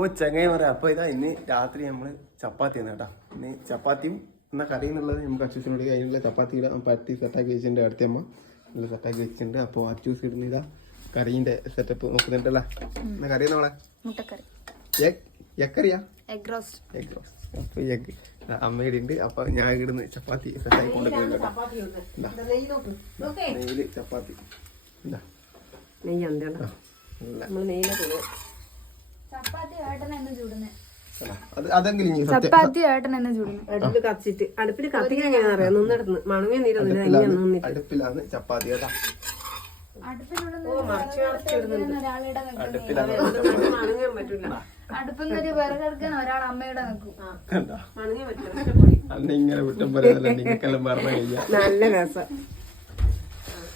ഓ ചെങ്ങായി പറയാം അപ്പോൾ ഇതാ ഇന്ന് രാത്രി നമ്മൾ ചപ്പാത്തി തന്നെ കേട്ടോ ഇന്ന് ചപ്പാത്തിയും എന്നാൽ കറി എന്നുള്ളത് നമുക്ക് അച്ചൂസിനോട് കഴിഞ്ഞുള്ള ചപ്പാത്തിയുടെ പരത്തി സെറ്റാക്കി വെച്ചിട്ടുണ്ട് അമ്മ നല്ല സെറ്റാക്കി വെച്ചിട്ടുണ്ട് അപ്പോൾ അച്ചൂസ് ഇടുന്ന ഇതാ കറിൻ്റെ സെറ്റപ്പ് നോക്കുന്നുണ്ട് അല്ലേ എന്നാൽ കറി നമ്മളെ അപ്പൊ എഗ് അമ്മ ഇടുണ്ട് അപ്പൊ ഞാൻ ഇടുന്ന് ചപ്പാത്തി സെറ്റാക്കി കൊണ്ടുപോയി ചപ്പാത്തി നെയ്യാണ്ട് നെയ്യിലോ അടുപ്പിലാണ് ചപ്പാത്തി അടുപ്പിൽ ഒരാൾ അമ്മയുടെ നിൽക്കും അന്ന് ഇങ്ങനെ വിട്ടും പറയാൻ നല്ല രസം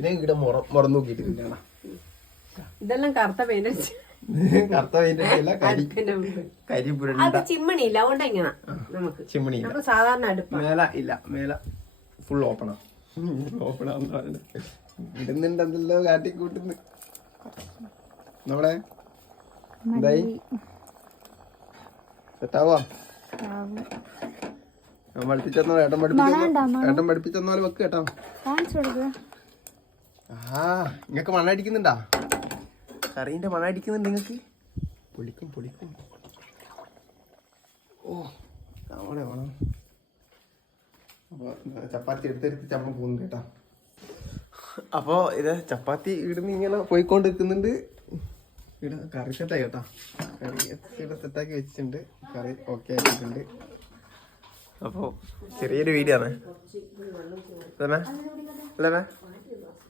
പിന്നെ ഇവിടെ മറന്നു നോക്കിട്ടില്ല ഇടുന്നുണ്ടല്ലോ കാട്ടിക്കൂട്ടുന്നു ഏട്ടൻ പഠിപ്പിച്ചോ വെക്ക് കേട്ടോ നിങ്ങക്ക് മണ്ണടിക്കുന്നുണ്ടാ കറിന്റെ മണ്ണടിക്കുന്നുണ്ട് നിങ്ങക്ക് പൊളിക്കും പൊളിക്കും ഓ നമ്മളെ വേണം അപ്പൊ ചപ്പാത്തി എടുത്തെടുത്ത് ചമ്മ പോകുന്നു കേട്ടാ അപ്പോ ഇത് ചപ്പാത്തി ഇവിടുന്ന് ഇങ്ങനെ പോയിക്കൊണ്ട് നിൽക്കുന്നുണ്ട് ഇവിടെ കറി സെറ്റായി കേട്ടാ കറി ഇവിടെ സെറ്റാക്കി വെച്ചിട്ടുണ്ട് കറി ഓക്കെ ആയിട്ടുണ്ട് അപ്പോ ചെറിയൊരു വീഡിയോ ആണ് അല്ലേ അല്ലേ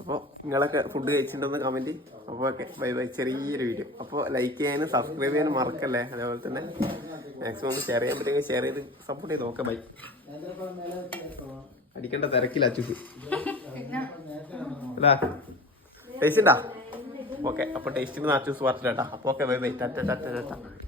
അപ്പോൾ നിങ്ങളൊക്കെ ഫുഡ് കഴിച്ചിട്ടുണ്ടെന്ന് കമൻറ്റ് അപ്പോൾ ഓക്കെ ബൈ ബൈ ചെറിയൊരു വീഡിയോ അപ്പോൾ ലൈക്ക് ചെയ്യാനും സബ്സ്ക്രൈബ് ചെയ്യാനും മറക്കല്ലേ അതേപോലെ തന്നെ മാക്സിമം ഷെയർ ചെയ്യാൻ പറ്റുമെങ്കിൽ ഷെയർ ചെയ്ത് സപ്പോർട്ട് ചെയ്ത് ഓക്കെ ബൈ അടിക്കേണ്ട തിരക്കില്ല അച്ചുക്ക് അല്ല ടേസ്റ്റ് ഉണ്ടാ ഓക്കെ അപ്പോൾ ടേസ്റ്റിന് അച്ചുസ് പറഞ്ഞിട്ടാ അപ്പോൾ okay bye bye Tata Tata Tata